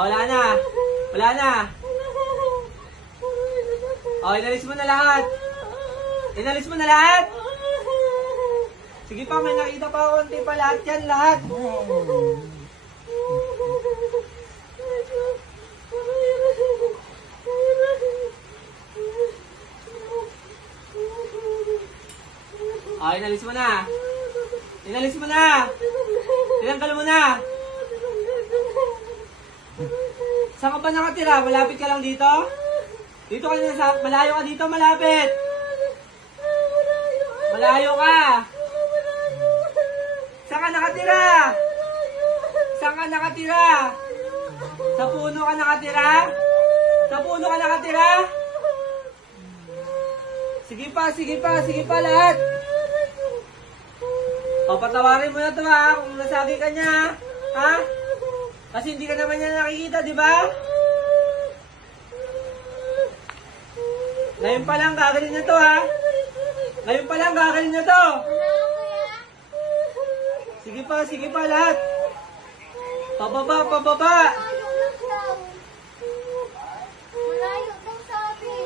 Oh, wala na. Wala na. Oh, inalis mo na lahat. Inalis mo na lahat. Sige pa, may nakita pa konti pa lahat yan, lahat. Oh, inalis mo na. Inalis mo na. Tinanggal mo na. Saan ka ba nakatira? Malapit ka lang dito? Dito ka na sa... Malayo ka dito, malapit. Malayo ka. Saan ka nakatira? Saan ka nakatira? Sa puno ka nakatira? Sa puno ka nakatira? Sige pa, sige pa, sige pa lahat. O, patawarin mo na to ha, kung nasagi ka niya. Ha? Kasi hindi ka naman niya nakikita, di ba? Ngayon pa lang, gagaling na to ha. Ngayon pa lang, gagaling na to. Sige pa, sige pa lahat. Pababa, pababa. Malayo daw sabi.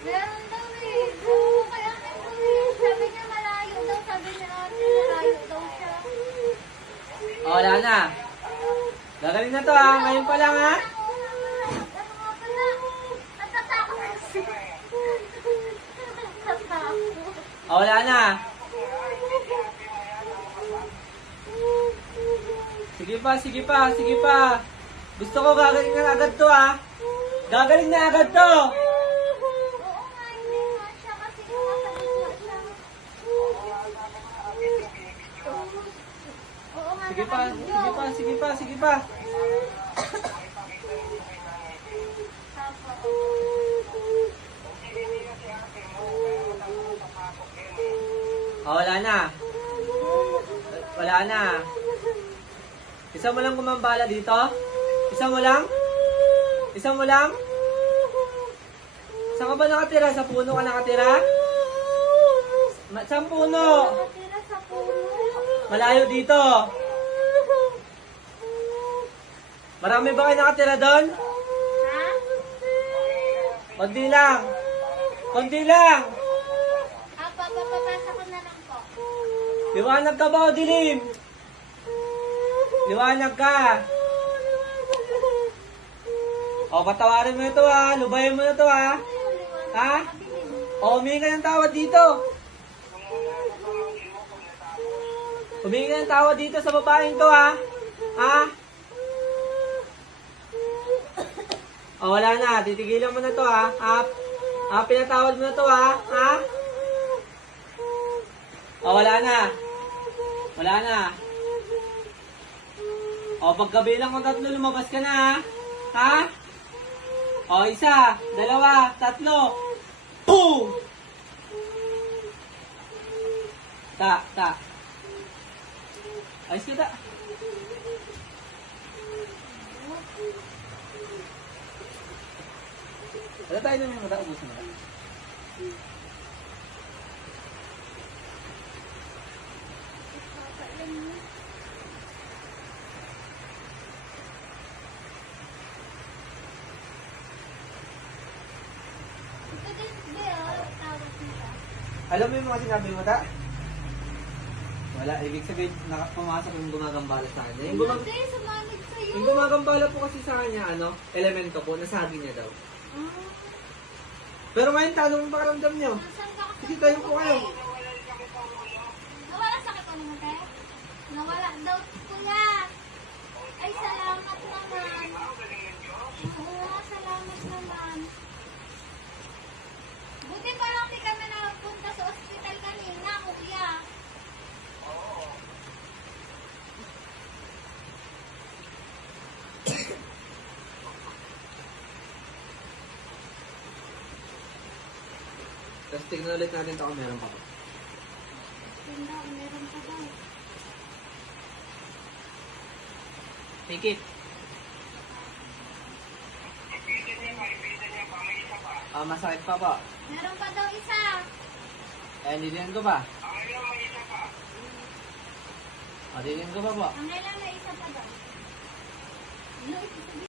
Meron daw eh. Oo, kaya may tuloy. Sabi niya malayo daw. Sabi niya ate, malayo daw siya. O, wala na. Gagaling na to ha. Ngayon pa lang ha. Ano nga pala? Natatakot kasi. Natatakot. O, wala na. Sige pa, sige pa, sige pa. Gusto ko gagaling na agad to ha. Gagaling na agad to. Sige pa, sige pa, sige pa, sige pa. O, wala na. Wala na. Isa mo lang kumambala dito? Isa mo lang? Isa mo lang? Saan ka ba nakatira? Sa puno ka nakatira? Ma- Saan puno? Malayo dito. Marami ba kayo nakatira doon? Ha? Konti lang. Konti lang. Ah, papapapasa ko na lang po. Liwanag ka ba o dilim? Liwanag ka. O, patawarin mo na to ha. Lubayan mo na to ha. Ha? O, humingi ka ng tawad dito. Humingi ka ng tawad dito sa babaeng to ha. Ha? O, wala na. Titigilan mo na to ha. Ha? Ha? Pinatawad mo na to ha. Ha? O, wala na. Wala na. O, pagkabilang ko tatlo, lumabas ka na ha. Ha? O, isa, dalawa, tatlo. Boom! Ta, ta. Ayos ka ta. Wala tayo na yung mata, ubusin mo. Ito din, hindi ah. Tawag nila. Alam mo yung mga sinabi mo, ta? Wala, ibig sabihin, nakapumasok yung gumagambala sa kanya. Yung, gumag Hindi, sa'yo. yung gumagambala po kasi sa kanya, ano, elemento po, nasabi niya daw. Ah, Pero ngayon, tanong ang pakaramdam niyo. nasaan ka kasi? Tayo po kayo. Nawala sakit ko naman tayo? Nawala daw, kuya. Ay, salamat naman. Oo, salamat naman. Buti pa lang di kami nakapunta sa ospital kanina, kuya. Tapos tignan ulit natin ito kung meron pa ba. Hindi, meron pa daw. Hikit. Ah, masakit pa ba? Meron pa daw isa. Eh, nilihan ko ba? Ah, nilihan ko ba po? Ang ilan na isa pa daw.